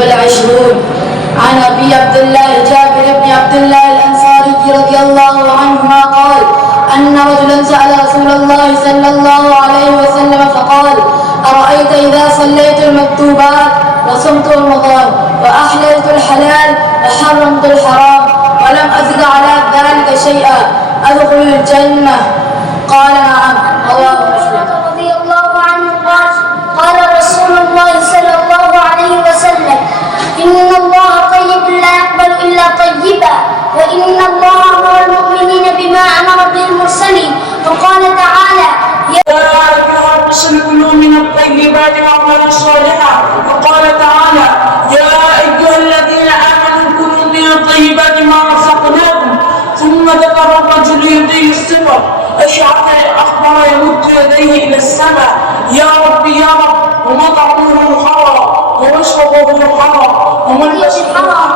والعشرون. عن أبي عبد الله جابر بن عبد الله الأنصاري رضي الله عنهما قال أن رجلا سأل رسول الله صلى الله عليه وسلم فقال: أرأيت إذا صليت المكتوبات وصمت رمضان وأحللت الحلال وحرمت الحرام ولم أزد على ذلك شيئا أدخل الجنة؟ قال: نعم. رواه مسلم. رضي الله عنه قال: قال رسول الله صلى الله عليه وسلم: إن الله طيب لا يقبل إلا طيبا، وإن الله أمر المؤمنين بما أمر به المرسلين، فقال تعالى: يا أيها الرسل كلوا من الطيبات واعملوا صالحا، وقال تعالى: يا أيها الذين آمنوا كلوا من الطيبات ما رزقناكم. ثم ذكر الرجل يطيل السفر أشعث أخبر يمد يديه إلى السماء: يا رب يا رب، ومطعمه حرام ومشربه حرام وملبسه حرام